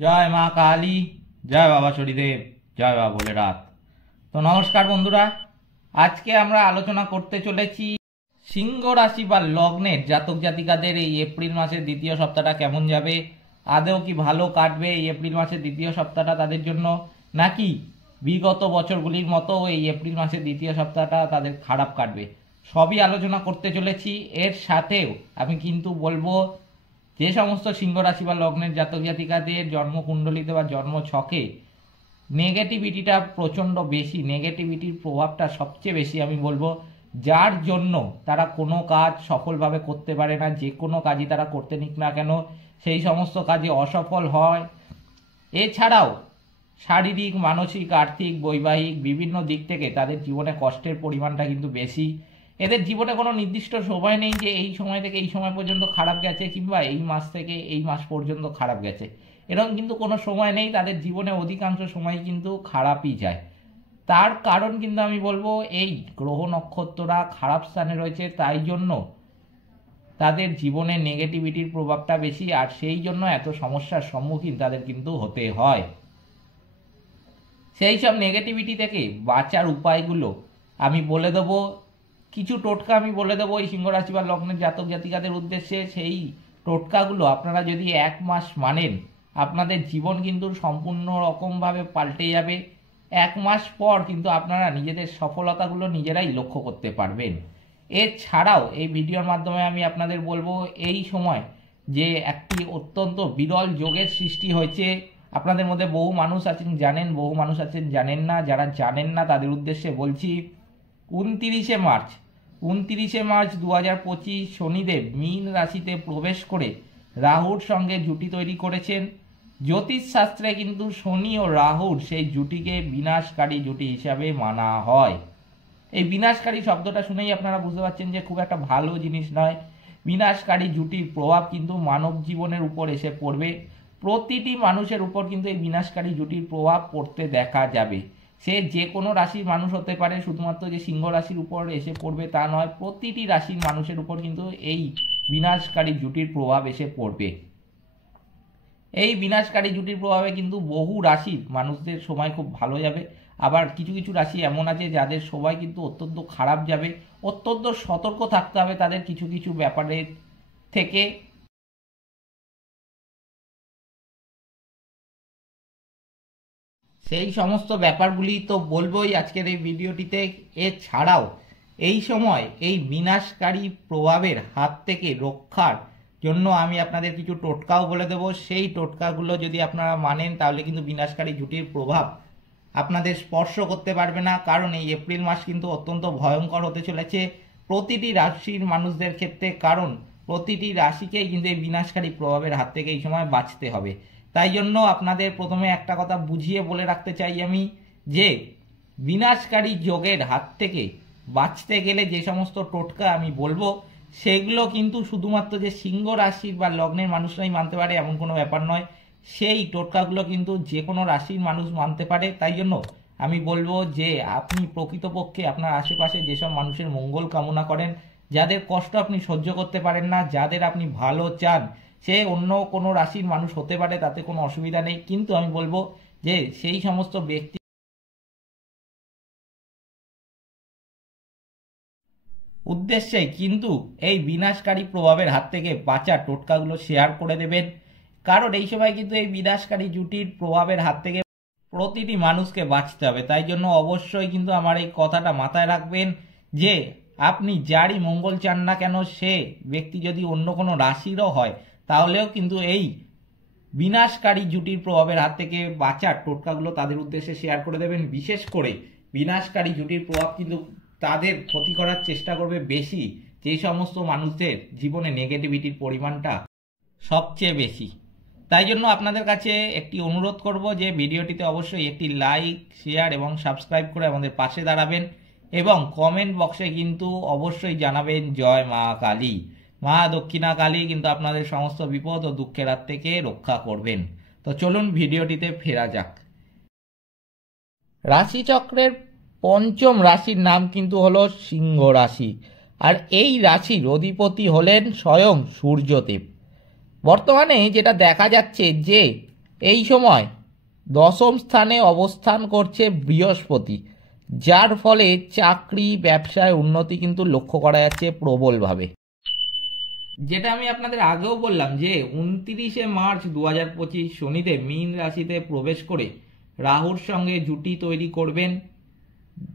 জয় মা কালী, জয় বাবা শনিদেব, জয় বাবা ভোলেনাথ। তো নমস্কার বন্ধুরা, আজকে আমরা আলোচনা করতে চলেছি সিংহ রাশি বা লগ্নের জাতক জাতিকাদের এই এপ্রিল মাসের দ্বিতীয় সপ্তাহটা কেমন যাবে। আদৌ কি ভালো কাটবে এই এপ্রিল মাসের দ্বিতীয় সপ্তাহটা তাদের জন্য, নাকি বিগত বছরগুলির মতো এই এপ্রিল মাসের দ্বিতীয় সপ্তাহটা তাদের খারাপ কাটবে, সবই আলোচনা করতে চলেছি। এর সাথেও আমি কিন্তু বলবো, যে সমস্ত সিংহ রাশি বা লগ্নের জাতক জাতিকাদের জন্মকুণ্ডলিতে বা জন্ম ছকে নেগেটিভিটিটা প্রচণ্ড বেশি, নেগেটিভিটির প্রভাবটা সবচেয়ে বেশি, আমি বলবো, যার জন্য তারা কোনো কাজ সফলভাবে করতে পারে না। যে কোনো কাজই তারা করতে নিক না কেন, সেই সমস্ত কাজে অসফল হয়। এছাড়াও শারীরিক, মানসিক, আর্থিক, বৈবাহিক বিভিন্ন দিক থেকে তাদের জীবনে কষ্টের পরিমাণটা কিন্তু বেশি। এদের জীবনে কোনো নির্দিষ্ট সময় নেই যে এই সময় থেকে এই সময় পর্যন্ত খারাপ গেছে, কিংবা এই মাস থেকে এই মাস পর্যন্ত খারাপ গেছে, এরকম কিন্তু কোনো সময় নেই। তাদের জীবনে অধিকাংশ সময় কিন্তু খারাপই যায়। তার কারণ কিন্তু আমি বলবো, এই গ্রহ নক্ষত্ররা খারাপ স্থানে রয়েছে, তাই জন্য তাদের জীবনে নেগেটিভিটির প্রভাবটা বেশি, আর সেই জন্য এত সমস্যার সম্মুখীন তাদের কিন্তু হতে হয়। সেই সব নেগেটিভিটি থেকে বাঁচার উপায়গুলো আমি বলে দেবো, কিছু টোটকা আমি বলে দেবো এই সিংহ রাশি বা লগ্নের জাতক জাতিকাদের উদ্দেশ্যে। সেই টোটকাগুলো আপনারা যদি এক মাস মানেন, আপনাদের জীবন কিন্তু সম্পূর্ণ রকমভাবে পাল্টে যাবে। এক মাস পর কিন্তু আপনারা নিজেদের সফলতাগুলো নিজেরাই লক্ষ্য করতে পারবেন। এছাড়াও এই ভিডিওর মাধ্যমে আমি আপনাদের বলবো, এই সময় যে একটি অত্যন্ত বিরল যোগের সৃষ্টি হয়েছে, আপনাদের মধ্যে বহু মানুষ আছেন জানেন, বহু মানুষ আছেন জানেন না। যারা জানেন না তাদের উদ্দেশ্যে বলছি, 29শে মার্চ 2025 শনিদেব মীন রাশিতে প্রবেশ করে রাহুর সঙ্গে জুটি তৈরি করেছেন। জ্যোতিষ শাস্ত্রে কিন্তু শনি ও রাহুর সেই জুটিকে বিনাশকারী জুটি হিসাবে মানা হয়। এই বিনাশকারী শব্দটা শুনেই আপনারা বুঝতে পারছেন যে খুব একটা ভালো জিনিস নয়। বিনাশকারী জুটির প্রভাব কিন্তু মানব জীবনের উপর এসে পড়বে। প্রতিটি মানুষের উপর কিন্তু এই বিনাশকারী জুটির প্রভাব পড়তে দেখা যাবে। সে যে কোনো রাশির মানুষ হতে পারে, শুধুমাত্র যে সিংহ রাশির উপর এসে পড়বে তা নয়, প্রতিটি রাশির মানুষের উপর কিন্তু এই বিনাশকারী জুটির প্রভাব এসে পড়বে। এই বিনাশকারী জুটির প্রভাবে কিন্তু বহু রাশির মানুষদের সময় খুব ভালো যাবে, আবার কিছু কিছু রাশি এমন আছে যাদের সময় কিন্তু অত্যন্ত খারাপ যাবে। অত্যন্ত সতর্ক থাকতে হবে তাদের কিছু কিছু ব্যাপারের থেকে। সেই সমস্ত ব্যাপারগুলি তো বলবোই আজকের এই ভিডিওটিতে। এছাড়াও এই সময় এই বিনাশকারী প্রভাবের হাত থেকে রক্ষার জন্য আমি আপনাদের কিছু টোটকাও বলে দেবো। সেই টোটকাগুলো যদি আপনারা মানেন, তাহলে কিন্তু বিনাশকারী জুটির প্রভাব আপনাদের স্পর্শ করতে পারবে না। কারণ এই এপ্রিল মাস কিন্তু অত্যন্ত ভয়ঙ্কর হতে চলেছে প্রতিটি রাশির মানুষদের ক্ষেত্রে, কারণ প্রতিটি রাশিকেই কিন্তু এই বিনাশকারী প্রভাবের হাত থেকে এই সময় বাঁচতে হবে। তাই জন্য আপনাদের প্রথমে একটা কথা বুঝিয়ে বলে রাখতে চাই আমি, যে বিনাশকারী যোগের হাত থেকে বাঁচতে গেলে যে সমস্ত টোটকা আমি বলবো, সেগুলো কিন্তু শুধুমাত্র যে সিংহ রাশির বা লগ্নের মানুষরাই মানতে পারে এমন কোনো ব্যাপার নয়। সেই টোটকাগুলো কিন্তু যে কোনো রাশির মানুষ মানতে পারে। তাই জন্য আমি বলবো যে আপনি প্রকৃতপক্ষে আপনার আশেপাশে যেসব মানুষের মঙ্গল কামনা করেন, যাদের কষ্ট আপনি সহ্য করতে পারেন না, যাদের আপনি ভালো চান, সে অন্য কোনো রাশির মানুষ হতে পারে, তাতে কোনো অসুবিধা নেই। কিন্তু আমি বলবো যে সেই সমস্ত ব্যক্তি উদ্দেশ্যে কিন্তু এই বিনাশকারী প্রভাবের হাত থেকে বাঁচার টোটকাগুলো শেয়ার করে দেবেন। কারণ এই সময় কিন্তু এই বিনাশকারী জুটির প্রভাবের হাত থেকে প্রতিটি মানুষকে বাঁচতে হবে। তাই জন্য অবশ্যই কিন্তু আমার এই কথাটা মাথায় রাখবেন, যে আপনি যারই মঙ্গল চান না কেন, সে ব্যক্তি যদি অন্য কোনো রাশিরও হয়, তাহলেও কিন্তু এই বিনাশকারী জুটির প্রভাবের হাত থেকে বাঁচার টোটকাগুলো তাদের উদ্দেশ্যে শেয়ার করে দেবেন। বিশেষ করে বিনাশকারী জুটির প্রভাব কিন্তু তাদের ক্ষতি করার চেষ্টা করবে বেশি, যে সমস্ত মানুষদের জীবনে নেগেটিভিটির পরিমাণটা সবচেয়ে বেশি। তাই জন্য আপনাদের কাছে একটি অনুরোধ করব, যে ভিডিওটিতে অবশ্যই একটি লাইক, শেয়ার এবং সাবস্ক্রাইব করে আমাদের পাশে দাঁড়াবেন, এবং কমেন্ট বক্সে কিন্তু অবশ্যই জানাবেন জয় মা কালী। মা দক্ষিণা কালী কিন্তু আপনাদের সমস্ত বিপদ ও দুঃখের হাত থেকে রক্ষা করবেন। তো চলুন ভিডিওটিতে ফেরা যাক। রাশিচক্রের পঞ্চম রাশির নাম কিন্তু হলো সিংহ রাশি, আর এই রাশির অধিপতি হলেন স্বয়ং সূর্যদেব। বর্তমানে যেটা দেখা যাচ্ছে, যে এই সময় দশম স্থানে অবস্থান করছে বৃহস্পতি, যার ফলে চাকরি ব্যবসায় উন্নতি কিন্তু লক্ষ্য করা যাচ্ছে প্রবলভাবে। যেটা আমি আপনাদের আগেও বললাম যে 29শে মার্চ 2025 শনিদেব মীন রাশিতে প্রবেশ করে রাহুর সঙ্গে জুটি তৈরি করবেন।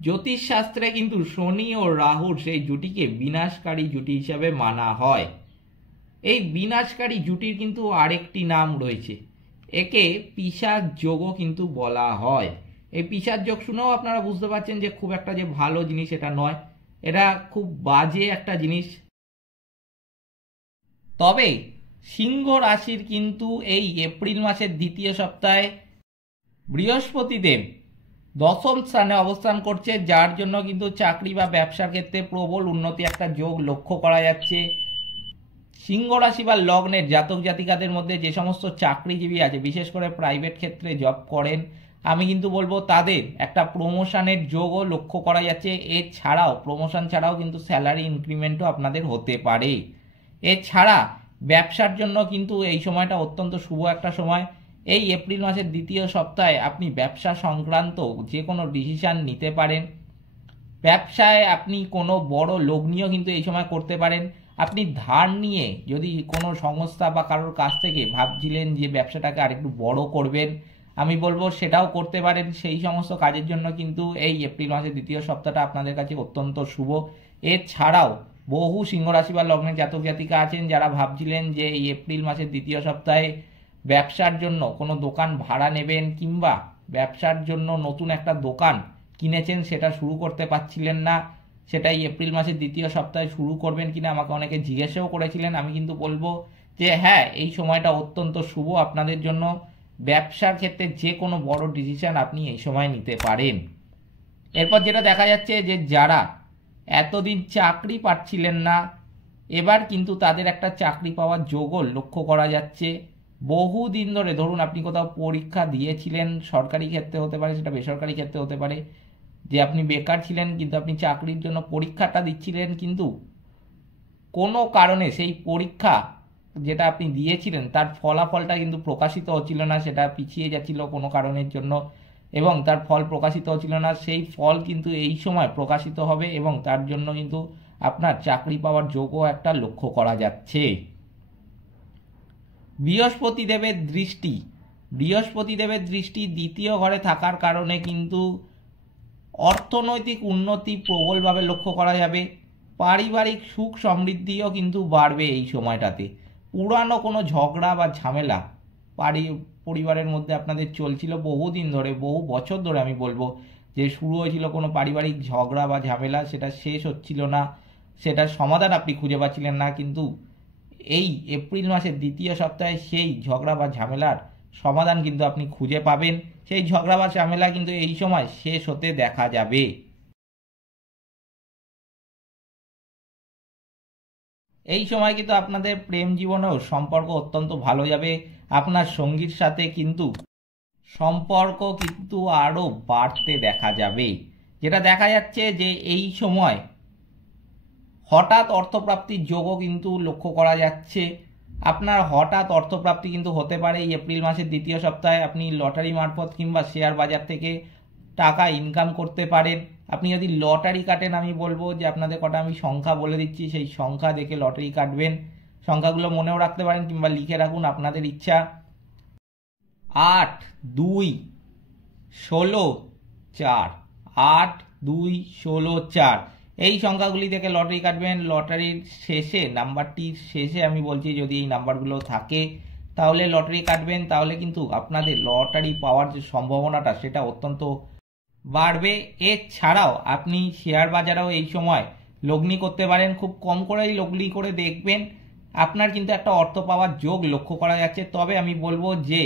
জ্যোতিষ শাস্ত্রে কিন্তু শনি ও রাহুর সেই জুটিকে বিনাশকারী জুটি হিসাবে মানা হয়। এই বিনাশকারী জুটির কিন্তু আরেকটি নাম রয়েছে, একে পিশাচ যোগও কিন্তু বলা হয়। এই পিশাচ যোগ শুনেও আপনারা বুঝতে পারছেন যে খুব একটা যে ভালো জিনিস এটা নয়, এটা খুব বাজে একটা জিনিস। তবে সিংহ রাশির কিন্তু এই এপ্রিল মাসের দ্বিতীয় সপ্তাহে বৃহস্পতিদেব দশম স্থানে অবস্থান করছে, যার জন্য কিন্তু চাকরি বা ব্যবসার ক্ষেত্রে প্রবল উন্নতি একটা যোগ লক্ষ্য করা যাচ্ছে। সিংহ রাশি বা লগ্নের জাতক জাতিকাদের মধ্যে যে সমস্ত চাকরিজীবী আছে, বিশেষ করে প্রাইভেট ক্ষেত্রে জব করেন, আমি কিন্তু বলবো তাদের একটা প্রমোশনের যোগও লক্ষ্য করা যাচ্ছে। এছাড়াও প্রমোশন ছাড়াও কিন্তু স্যালারি ইনক্রিমেন্টও আপনাদের হতে পারে। এছাড়া ব্যবসার জন্য কিন্তু এই সময়টা অত্যন্ত শুভ একটা সময়। এই এপ্রিল মাসের দ্বিতীয় সপ্তাহে আপনি ব্যবসা সংক্রান্ত যে কোনো ডিসিশন নিতে পারেন। ব্যবসায় আপনি কোনো বড় লগ্নিও কিন্তু এই সময় করতে পারেন। আপনি ধার নিয়ে যদি কোনো সংস্থা বা কারোর কাছ থেকে ভাবছিলেন যে ব্যবসাটাকে আরেকটু বড় করবেন, আমি বলবো সেটাও করতে পারেন। সেই সমস্ত কাজের জন্য কিন্তু এই এপ্রিল মাসের দ্বিতীয় সপ্তাহটা আপনাদের কাছে অত্যন্ত শুভ। এছাড়াও বহু সিংহ রাশি বা লগ্নের জাতক জাতিকা আছেন যারা ভাবছিলেন যে এই এপ্রিল মাসের দ্বিতীয় সপ্তাহে ব্যবসার জন্য কোনো দোকান ভাড়া নেবেন কিংবা ব্যবসার জন্য নতুন একটা দোকান কিনেছেন, সেটা শুরু করতে পারছিলেন না, সেটাই এপ্রিল মাসের দ্বিতীয় সপ্তাহে শুরু করবেন কিনা আমাকে অনেকে জিজ্ঞাসাও করেছিলেন। আমি কিন্তু বলবো যে হ্যাঁ, এই সময়টা অত্যন্ত শুভ আপনাদের জন্য। ব্যবসার ক্ষেত্রে যে কোনো বড় ডিসিশন আপনি এই সময় নিতে পারেন। এরপর যেটা দেখা যাচ্ছে যে যারা এতদিন চাকরি পাচ্ছিলেন না, এবার কিন্তু তাদের একটা চাকরি পাওয়ার যোগও লক্ষ্য করা যাচ্ছে। বহুদিন ধরে ধরুন আপনি কোথাও পরীক্ষা দিয়েছিলেন, সরকারি ক্ষেত্রে হতে পারে, সেটা বেসরকারি ক্ষেত্রে হতে পারে, যে আপনি বেকার ছিলেন কিন্তু আপনি চাকরির জন্য পরীক্ষাটা দিচ্ছিলেন, কিন্তু কোনো কারণে সেই পরীক্ষা যেটা আপনি দিয়েছিলেন তার ফলাফলটা কিন্তু প্রকাশিত হচ্ছিল না, সেটা পিছিয়ে যাচ্ছিল কোনো কারণের জন্য এবং তার ফল প্রকাশিত হচ্ছিল না। সেই ফল কিন্তু এই সময় প্রকাশিত হবে এবং তার জন্য কিন্তু আপনার চাকরি পাওয়ার যোগও একটা লক্ষ্য করা যাচ্ছে। বৃহস্পতিদেবের দৃষ্টি দ্বিতীয় ঘরে থাকার কারণে কিন্তু অর্থনৈতিক উন্নতি প্রবলভাবে লক্ষ্য করা যাবে। পারিবারিক সুখ সমৃদ্ধিও কিন্তু বাড়বে এই সময়টাতে। পুরানো কোনো ঝগড়া বা ঝামেলা পরিবারের মধ্যে আপনাদের চলছিল বহুদিন ধরে, বহু বছর ধরে আমি বলবো, যে শুরু হয়েছিল কোনো পারিবারিক ঝগড়া বা ঝামেলা, সেটা শেষ হচ্ছিল না, সেটার সমাধান আপনি খুঁজে পাচ্ছিলেন না, কিন্তু এই এপ্রিল মাসের দ্বিতীয় সপ্তাহে সেই ঝগড়া বা ঝামেলার সমাধান কিন্তু আপনি খুঁজে পাবেন। সেই ঝগড়া বা ঝামেলা কিন্তু এই সময় শেষ হতে দেখা যাবে। এই সময় কিন্তু আপনাদের প্রেম জীবনেও সম্পর্ক অত্যন্ত ভালো যাবে। আপনার সঙ্গীর সাথে কিন্তু সম্পর্ক কিন্তু আরো বাড়তে দেখা যাবে। যেটা দেখা যাচ্ছে যে এই সময় হঠাৎ অর্থপ্রাপ্তির যোগও কিন্তু লক্ষ্য করা যাচ্ছে। আপনার হঠাৎ অর্থপ্রাপ্তি কিন্তু হতে পারে এই এপ্রিল মাসের দ্বিতীয় সপ্তাহে। আপনি লটারি মারফত কিংবা শেয়ার বাজার থেকে টাকা ইনকাম করতে পারেন। আপনি যদি লটারি কাটেন, আমি বলবো যে আপনাদের কটা আমি সংখ্যা বলে দিচ্ছি, সেই সংখ্যা দেখে লটারি কাটবেন। সংখ্যাগুলো মনেও রাখতে পারেন কিংবা লিখে রাখুন, আপনাদের ইচ্ছা। 8, 2, 16, 4, 8, 2, 16, 4 এই সংখ্যাগুলি থেকে লটারি কাটবেন। লটারির শেষে, নাম্বারটির শেষে আমি বলছি, যদি এই নাম্বারগুলো থাকে তাহলে লটারি কাটবেন, তাহলে কিন্তু আপনাদের লটারি পাওয়ার যে সম্ভাবনাটা সেটা অত্যন্ত বাড়বে। এছাড়াও আপনি শেয়ার বাজারেও এই সময় লগ্নি করতে পারেন। খুব কম করেই লগ্নি করে দেখবেন, আপনার কিন্তু একটা অর্থ পাওয়ার যোগ লক্ষ্য করা যাচ্ছে। তবে আমি বলবো যে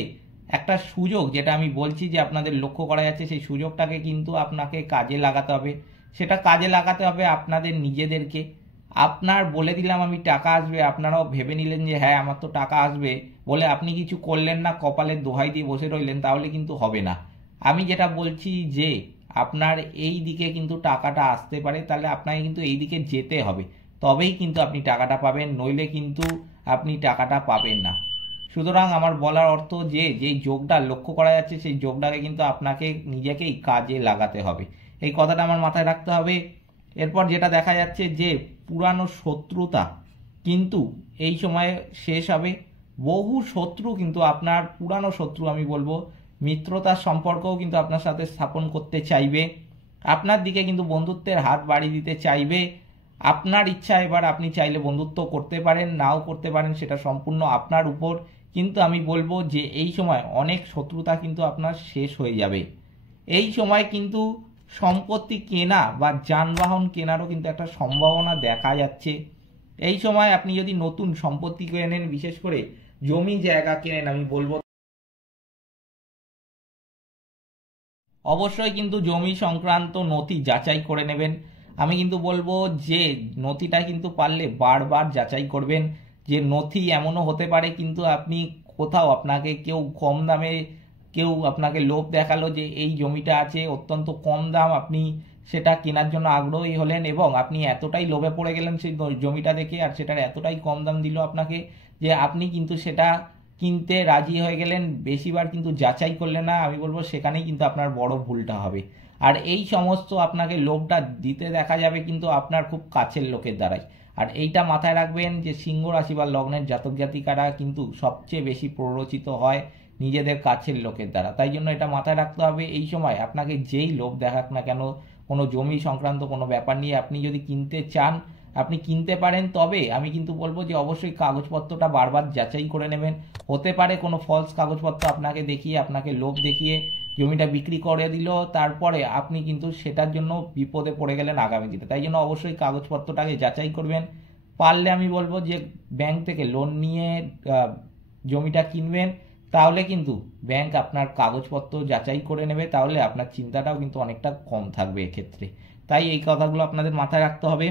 একটা সুযোগ, যেটা আমি বলছি যে আপনাদের লক্ষ্য করা যাচ্ছে, সেই সুযোগটাকে কিন্তু আপনাকে কাজে লাগাতে হবে। সেটা কাজে লাগাতে হবে আপনাদের নিজেদেরকে। আপনার বলে দিলাম আমি টাকা আসবে, আপনারাও ভেবে নিলেন যে হ্যাঁ আমার তো টাকা আসবে, বলে আপনি কিছু করলেন না, কপালের দোহাই দিয়ে বসে রইলেন, তাহলে কিন্তু হবে না। আমি যেটা বলছি যে আপনার এই দিকে কিন্তু টাকাটা আসতে পারে, তাহলে আপনাকে কিন্তু এই দিকে যেতে হবে, তবেই কিন্তু আপনি টাকাটা পাবেন, নইলে কিন্তু আপনি টাকাটা পাবেন না। সুতরাং আমার বলার অর্থ যে যেই যোগটা লক্ষ্য করা যাচ্ছে সেই যোগটাকে কিন্তু আপনাকে নিজেকেই কাজে লাগাতে হবে, এই কথাটা আমার মাথায় রাখতে হবে। এরপর যেটা দেখা যাচ্ছে যে পুরানো শত্রুতা কিন্তু এই সময়ে শেষ হবে। বহু শত্রু কিন্তু আপনার পুরানো শত্রু আমি বলবো মিত্রতার সম্পর্কও কিন্তু আপনার সাথে স্থাপন করতে চাইবে, আপনার দিকে কিন্তু বন্ধুত্বের হাত বাড়িয়ে দিতে চাইবে। আপনার ইচ্ছা, এবার আপনি চাইলে বন্ধুত্ব করতে পারেন, নাও করতে পারেন, সেটা সম্পূর্ণ আপনার উপর। কিন্তু আমি বলবো যে এই সময় অনেক শত্রুতা কিন্তু আপনার শেষ হয়ে যাবে। এই সময় কিন্তু সম্পত্তি কেনা বা যানবাহন কেনারও কিন্তু একটা সম্ভাবনা দেখা যাচ্ছে। এই সময় আপনি যদি নতুন সম্পত্তি কেনেন, বিশেষ করে জমি জায়গা কেনেন, আমি বলবো অবশ্যই কিন্তু জমি সংক্রান্ত নথি যাচাই করে নেবেন। আমি কিন্তু বলবো যে নথিটা কিন্তু পারলে বারবার যাচাই করবেন। যে নথি এমনও হতে পারে কিন্তু আপনি কোথাও আপনাকে কেউ কম দামে, কেউ আপনাকে লোভ দেখালো যে এই জমিটা আছে অত্যন্ত কম দাম, আপনি সেটা কেনার জন্য আগ্রহী হলেন এবং আপনি এতটাই লোভে পড়ে গেলেন সেই জমিটা দেখে, আর সেটার এতটাই কম দাম দিল আপনাকে যে আপনি কিন্তু সেটা কিনতে রাজি হয়ে গেলেন, বেশিবার কিন্তু যাচাই করলেন না। আমি বলবো সেখানেই কিন্তু আপনার বড় ভুলটা হবে। আর এই সমস্ত আপনাকে লোভটা দিতে দেখা যাবে কিন্তু আপনার খুব কাছের লোকের দ্বারাই। আর এইটা মাথায় রাখবেন যে সিংহ রাশি বা লগ্নের জাতক জাতিকারা কিন্তু সবচেয়ে বেশি প্ররোচিত হয় নিজেদের কাছের লোকের দ্বারা। তাই জন্য এটা মাথায় রাখতে হবে। এই সময় আপনাকে যেই লোভ দেখাক না কেন, কোনো জমি সংক্রান্ত কোনো ব্যাপার নিয়ে আপনি যদি কিনতে চান আপনি কিনতে পারেন, তবে আমি কিন্তু বলবো যে অবশ্যই কাগজপত্রটা বারবার যাচাই করে নেবেন। হতে পারে কোনো ফলস কাগজপত্র আপনাকে দেখিয়ে, আপনাকে লোভ দেখিয়ে জমিটা বিক্রি করে দিল, তারপরে আপনি কিন্তু সেটার জন্য বিপদে পড়ে গেলেন আগামী দিনে। তাই জন্য অবশ্যই কাগজপত্রটাকে যাচাই করবেন। পারলে আমি বলবো যে ব্যাংক থেকে লোন নিয়ে জমিটা কিনবেন, তাহলে কিন্তু ব্যাংক আপনার কাগজপত্র যাচাই করে নেবে, তাহলে আপনার চিন্তাটাও কিন্তু অনেকটা কম থাকবে এক্ষেত্রে। তাই এই কথাগুলো আপনাদের মাথায় রাখতে হবে।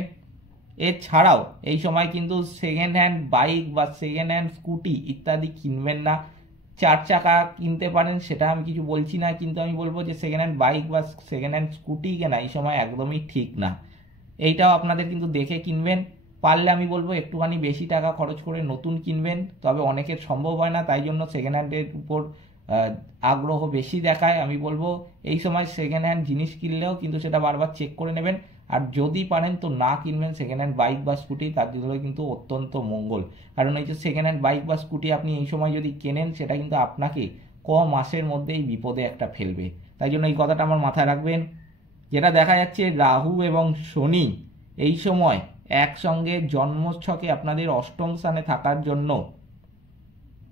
এছাড়াও এই সময় কিন্তু সেকেন্ড হ্যান্ড বাইক বা সেকেন্ড হ্যান্ড স্কুটি ইত্যাদি কিনবেন না। 4 চাকা কিনতে পারেন, সেটা আমি কিছু বলছি না, কিন্তু আমি বলবো যে সেকেন্ড হ্যান্ড বাইক বা সেকেন্ড হ্যান্ড স্কুটি কেনা এই সময় একদমই ঠিক না। এইটাও আপনাদের কিন্তু দেখে কিনবেন। পারলে আমি বলবো একটুখানি বেশি টাকা খরচ করে নতুন কিনবেন, তবে অনেকের সম্ভব হয় না, তাই জন্য সেকেন্ড হ্যান্ডের উপর আগ্রহ বেশি দেখায়। আমি বলবো এই সময় সেকেন্ড হ্যান্ড জিনিস কিনলেও কিন্তু সেটা বারবার চেক করে নেবেন। আর যদি পারেন তো না কিনবেন সেকেন্ড হ্যান্ড বাইক বা স্কুটি, তার জন্য কিন্তু অত্যন্ত মঙ্গল। কারণ এই যে সেকেন্ড হ্যান্ড বাইক বা স্কুটি আপনি এই সময় যদি কেনেন, সেটা কিন্তু আপনাকে মাসের মধ্যেই বিপদে একটা ফেলবে। তাই জন্য এই কথাটা আমার মাথায় রাখবেন। যেটা দেখা যাচ্ছে রাহু এবং শনি এই সময় একসঙ্গে জন্মছকে আপনাদের অষ্টম স্থানে থাকার জন্য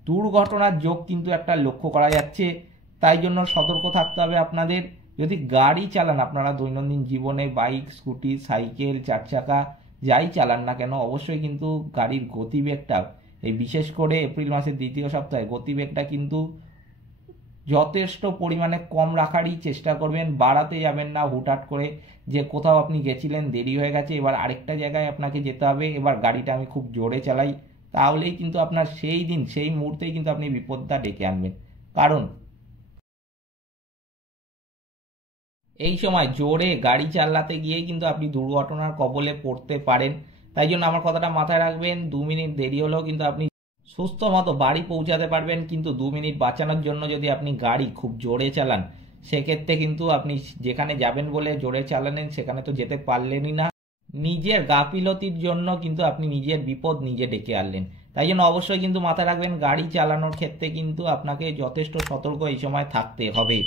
দুর্ঘটনার যোগ কিন্তু একটা লক্ষ্য করা যাচ্ছে। তাই জন্য সতর্ক থাকতে হবে আপনাদের। যদি গাড়ি চালান আপনারা দৈনন্দিন জীবনে, বাইক, স্কুটি, সাইকেল, 4 চাকা যাই চালান না কেন, অবশ্যই কিন্তু গাড়ির গতিবেগটা এই বিশেষ করে এপ্রিল মাসের দ্বিতীয় সপ্তাহে গতিবেগটা কিন্তু যথেষ্ট পরিমাণে কম রাখারই চেষ্টা করবেন। বাড়াতে যাবেন না হুটহাট করে, যে কোথাও আপনি গেছিলেন, দেরি হয়ে গেছে, এবার আরেকটা জায়গায় আপনাকে যেতে হবে, এবার গাড়িটা আমি খুব জোরে চালাই, তাহলেই কিন্তু আপনার সেই দিন সেই মুহূর্তেই কিন্তু আপনি বিপদটা ডেকে আনবেন। কারণ এই সময় জোরে গাড়ি চালাতে গিয়ে কিন্তু আপনি দুর্ঘটনার কবলে পড়তে পারেন। তাই জন্য আমার কথাটা মাথায় রাখবেন, 2 মিনিট দেরি হলেও কিন্তু আপনি সুস্থ মতো বাড়ি পৌঁছাতে পারবেন। কিন্তু 2 মিনিট বাঁচানোর জন্য যদি আপনি গাড়ি খুব জোরে চালান, সেক্ষেত্রে কিন্তু আপনি যেখানে যাবেন বলে জোরে চালালেন সেখানে তো যেতে পারলেনই না, নিজের গাফিলতির জন্য কিন্তু আপনি নিজের বিপদ নিজে ডেকে আনলেন। তাই জন্য অবশ্যই কিন্তু মাথায় রাখবেন, গাড়ি চালানোর ক্ষেত্রে কিন্তু আপনাকে যথেষ্ট সতর্ক এই সময় থাকতে হবে।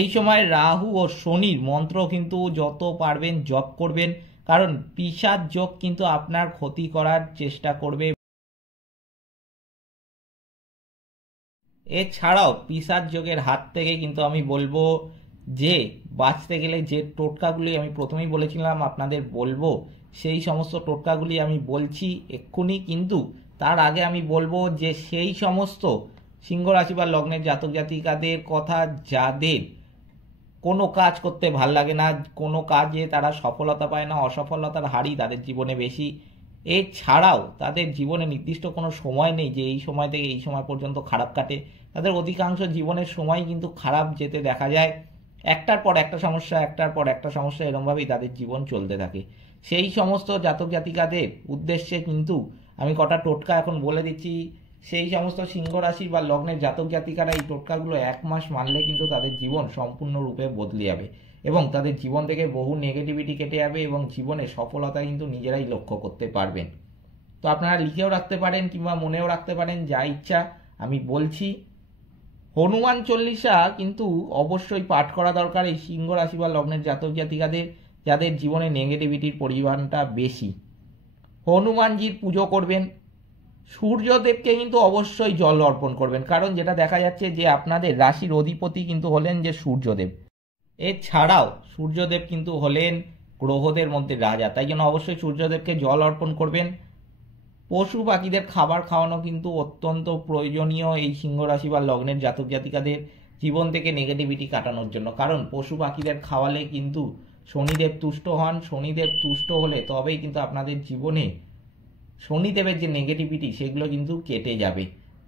এই সময় রাহু ও শনির মন্ত্র কিন্তু যত পারবেন জপ করবেন, কারণ পিশাচ যোগ কিন্তু আপনার ক্ষতি করার চেষ্টা করবে। এছাড়াও পিশাচ যোগের হাত থেকে কিন্তু আমি বলবো যে বাঁচতে গেলে যে টোটকাগুলি আমি প্রথমেই বলেছিলাম আপনাদের বলবো, সেই সমস্ত টোটকাগুলি আমি বলছি এক্ষুনি। কিন্তু তার আগে আমি বলবো যে সেই সমস্ত সিংহ রাশি বা লগ্নের জাতক জাতিকাদের কথা, যাদের কোনো কাজ করতে ভাল লাগে না, কোনো কাজে তারা সফলতা পায় না, অসফলতার হারই তাদের জীবনে বেশি। এছাড়াও তাদের জীবনে নির্দিষ্ট কোনো সময় নেই যে এই সময় থেকে এই সময় পর্যন্ত খারাপ কাটে, তাদের অধিকাংশ জীবনের সময় কিন্তু খারাপ যেতে দেখা যায়। একটার পর একটা সমস্যা, একটার পর একটা সমস্যা, এরকমভাবেই তাদের জীবন চলতে থাকে। সেই সমস্ত জাতক জাতিকাদের উদ্দেশ্যে কিন্তু আমি কটা টোটকা এখন বলে দিচ্ছি, সেই সমস্ত সিংহ রাশি বা লগ্নের জাতক জাতিকারা এই টোটকাগুলো 1 মাস মানলে কিন্তু তাদের জীবন সম্পূর্ণরূপে বদলে যাবে এবং তাদের জীবন থেকে বহু নেগেটিভিটি কেটে যাবে এবং জীবনে সফলতা কিন্তু নিজেরাই লক্ষ্য করতে পারবেন। তো আপনারা লিখেও রাখতে পারেন কিংবা মনেও রাখতে পারেন, যা ইচ্ছা আমি বলছি। হনুমান চল্লিশা কিন্তু অবশ্যই পাঠ করা দরকার এই সিংহ রাশি বা লগ্নের জাতক জাতিকাদের যাদের জীবনে নেগেটিভিটির পরিমাণটা বেশি। হনুমানজির পুজো করবেন, সূর্যদেবকে কিন্তু অবশ্যই জল অর্পণ করবেন, কারণ যেটা দেখা যাচ্ছে যে আপনাদের রাশির অধিপতি কিন্তু হলেন যে সূর্যদেব। এছাড়াও সূর্যদেব কিন্তু হলেন গ্রহদের মধ্যে রাজা, তাই জন্য অবশ্যই সূর্যদেবকে জল অর্পণ করবেন। পশু পাখিদের খাবার খাওয়ানো কিন্তু অত্যন্ত প্রয়োজনীয় এই সিংহ রাশি বা লগ্নের জাতক জাতিকাদের জীবন থেকে নেগেটিভিটি কাটানোর জন্য, কারণ পশু পাখিদের খাওয়ালে কিন্তু শনিদেব তুষ্ট হন। শনিদেব তুষ্ট হলে তবেই কিন্তু আপনাদের জীবনে শনিদেবের যে নেগেটিভিটি সেগুলো কিন্তু কেটে যাবে।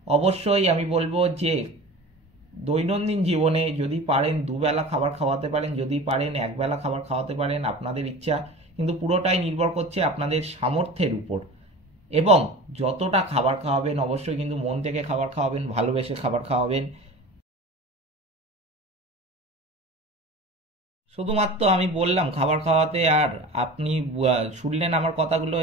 অবশ্যই আমি বলবো যে দৈনন্দিন জীবনে যদি পারেন 2 বেলা খাবার খাওয়াতে পারেন, যদি পারেন 1 বেলা খাবার খাওয়াতে পারেন, আপনাদের ইচ্ছা, কিন্তু পুরোটাই নির্ভর করছে আপনাদের সামর্থ্যের উপর। এবং যতটা খাবার খাওয়াবেন অবশ্যই কিন্তু মন থেকে খাবার খাওয়াবেন, ভালোবেসে খাবার খাওয়াবেন। শুধুমাত্র আমি বললাম খাবার খাওয়াতে আর আপনি শুনলেন আমার কথাগুলো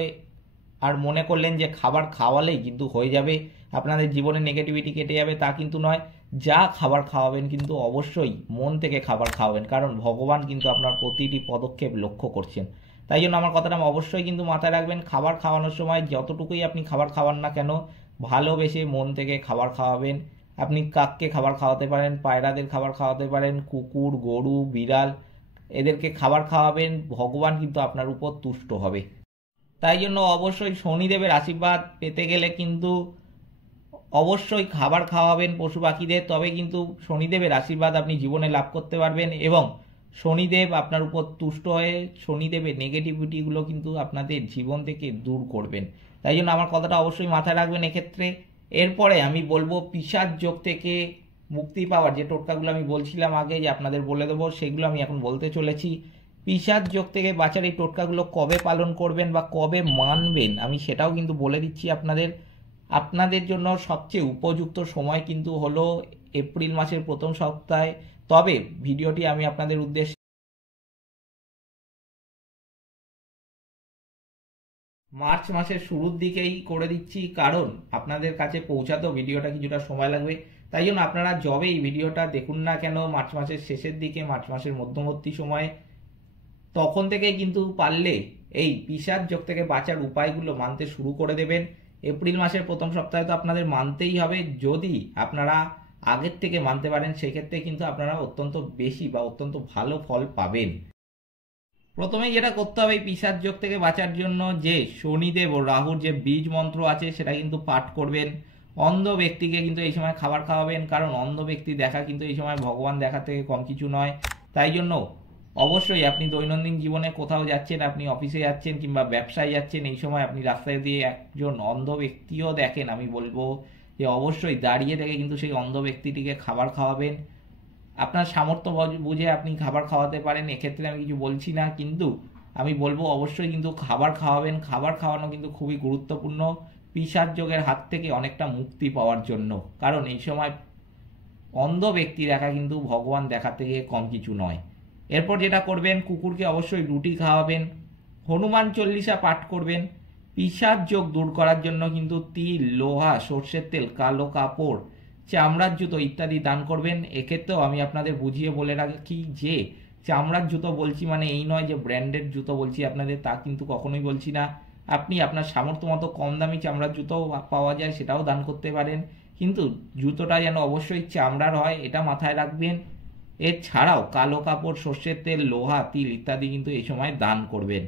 আর মনে করলেন যে খাবার খাওয়ালেই কিন্তু হয়ে যাবে, আপনাদের জীবনে নেগেটিভিটি কেটে যাবে, তা কিন্তু নয়। যা খাবার খাওয়াবেন কিন্তু অবশ্যই মন থেকে খাবার খাওয়াবেন, কারণ ভগবান কিন্তু আপনার প্রতিটি পদক্ষেপ লক্ষ্য করছেন। তাই জন্য আমার কথাটা অবশ্যই কিন্তু মাথায় রাখবেন, খাবার খাওয়ানোর সময় যতটুকুই আপনি খাবার খাওয়ান না কেন ভালোবেসে মন থেকে খাবার খাওয়াবেন। আপনি কাককে খাবার খাওয়াতে পারেন, পায়রাদের খাবার খাওয়াতে পারেন, কুকুর, গরু, বিড়াল এদেরকে খাবার খাওয়াবেন, ভগবান কিন্তু আপনার উপর তুষ্ট হবে। তাই জন্য অবশ্যই শনিদেবের আশীর্বাদ পেতে গেলে কিন্তু অবশ্যই খাবার খাওয়াবেন পশু পাখিদের, তবে কিন্তু শনিদেবের আশীর্বাদ আপনি জীবনে লাভ করতে পারবেন এবং শনিদেব আপনার উপর তুষ্ট হয়ে শনিদেবের নেগেটিভিটিগুলো কিন্তু আপনাদের জীবন থেকে দূর করবেন। তাই জন্য আমার কথাটা অবশ্যই মাথায় রাখবেন এক্ষেত্রে। এরপরে আমি বলবো পিশাচ যোগ থেকে মুক্তি পাওয়ার যে টোটকাগুলো আমি বলছিলাম আগে যে আপনাদের বলে দেবো, সেগুলো আমি এখন বলতে চলেছি। পিশাচ যোগ থেকে বাঁচার এই টোটকাগুলো কবে পালন করবেন বা কবে মানবেন আমি সেটাও কিন্তু বলে দিচ্ছি আপনাদের জন্য সবচেয়ে উপযুক্ত সময় কিন্তু হলো এপ্রিল মাসের প্রথম সপ্তাহে। তবে ভিডিওটি আমি আপনাদের উদ্দেশ্যে মার্চ মাসের শুরুর দিকেই করে দিচ্ছি, কারণ আপনাদের কাছে পৌঁছাতেও ভিডিওটা কিছুটা সময় লাগবে। তাই জন্য আপনারা যবে এই ভিডিওটা দেখুন না কেন মার্চ মাসের শেষের দিকে, মার্চ মাসের মধ্যবর্তী সময়ে, তখন থেকে কিন্তু পারলে এই পিশাচ যোগ থেকে বাঁচার উপায়গুলো মানতে শুরু করে দেবেন। এপ্রিল মাসের প্রথম সপ্তাহে তো আপনাদের মানতেই হবে। যদি আপনারা আগের থেকে মানতে পারেন সেক্ষেত্রে কিন্তু আপনারা অত্যন্ত বেশি বা অত্যন্ত ভালো ফল পাবেন। প্রথমে যেটা করতে হবে এই পিশাচ যোগ থেকে বাঁচার জন্য, যে শনিদেব ও রাহুর যে বীজ মন্ত্র আছে সেটা কিন্তু পাঠ করবেন। অন্ধ ব্যক্তিকে কিন্তু এই সময় খাবার খাওয়াবেন, কারণ অন্ধ ব্যক্তি দেখা কিন্তু এই সময় ভগবান দেখা থেকে কম কিছু নয়। তাই জন্য অবশ্যই আপনি দৈনন্দিন জীবনে কোথাও যাচ্ছেন, আপনি অফিসে যাচ্ছেন কিংবা ব্যবসায় যাচ্ছেন, এই সময় আপনি রাস্তায় দিয়ে একজন অন্ধ ব্যক্তিও দেখেন, আমি বলবো যে অবশ্যই দাঁড়িয়ে থেকে কিন্তু সেই অন্ধ ব্যক্তিটিকে খাবার খাওয়াবেন। আপনার সামর্থ্য বুঝে আপনি খাবার খাওয়াতে পারেন, এক্ষেত্রে আমি কিছু বলছি না, কিন্তু আমি বলবো অবশ্যই কিন্তু খাবার খাওয়াবেন। খাবার খাওয়ানো কিন্তু খুবই গুরুত্বপূর্ণ পিশাচ যোগের হাত থেকে অনেকটা মুক্তি পাওয়ার জন্য, কারণ এই সময় অন্ধ ব্যক্তি দেখা কিন্তু ভগবান দেখা থেকে কম কিছু নয়। এরপর যেটা করবেন, কুকুরকে অবশ্যই রুটি খাওয়াবেন, হনুমান চল্লিশা পাঠ করবেন। পিশাচ যোগ দূর করার জন্য কিন্তু তিল, লোহা, সর্ষের তেল, কালো কাপড়, চামড়ার জুতো ইত্যাদি দান করবেন। এক্ষেত্রেও আমি আপনাদের বুঝিয়ে বলে রাখি যে চামড়ার জুতো বলছি মানে এই নয় যে ব্র্যান্ডেড জুতো বলছি আপনাদের, তা কিন্তু কখনোই বলছি না। আপনি আপনার সামর্থ্য মতো কম দামি চামড়ার জুতোও পাওয়া যায়, সেটাও দান করতে পারেন, কিন্তু জুতোটা যেন অবশ্যই চামড়ার হয় এটা মাথায় রাখবেন। এছাড়াও কালো কাপড়, সর্ষের তেল, লোহা, তিল ইত্যাদি কিন্তু এই সময় দান করবেন।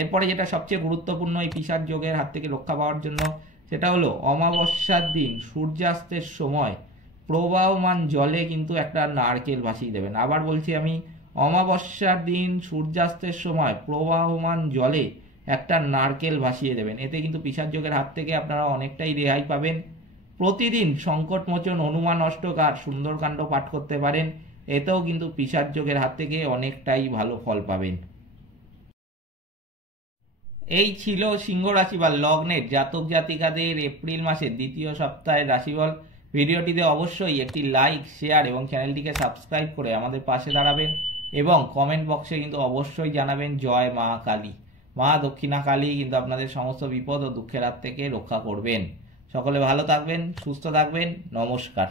এরপরে যেটা সবচেয়ে গুরুত্বপূর্ণ এই পিশাচ যোগের হাত থেকে রক্ষা পাওয়ার জন্য, সেটা হলো অমাবস্যার দিন সূর্যাস্তের সময় প্রবাহমান জলে কিন্তু একটা নারকেল ভাসিয়ে দেবেন। আবার বলছি আমি, অমাবস্যার দিন সূর্যাস্তের সময় প্রবাহমান জলে একটা নারকেল ভাসিয়ে দেবেন। এতে কিন্তু পিশাচ যোগের হাত থেকে আপনারা অনেকটাই রেহাই পাবেন। প্রতিদিন সংকটমোচন, হনুমান অষ্টক আর সুন্দরকাণ্ড পাঠ করতে পারেন, এতেও কিন্তু পিশাচ যোগের হাত থেকে অনেকটাই ভালো ফল পাবেন। এই ছিল সিংহ রাশি বা লগ্নের জাতক জাতিকাদের এপ্রিল মাসের দ্বিতীয় সপ্তাহের রাশিফল। ভিডিওটিতে অবশ্যই একটি লাইক, শেয়ার এবং চ্যানেলটিকে সাবস্ক্রাইব করে আমাদের পাশে দাঁড়াবেন এবং কমেন্ট বক্সে কিন্তু অবশ্যই জানাবেন জয় মা কালী। মা দক্ষিণা কালী কিন্তু আপনাদের সমস্ত বিপদ ও দুঃখের হাত থেকে রক্ষা করবেন। সকলে ভালো থাকবেন, সুস্থ থাকবেন। নমস্কার।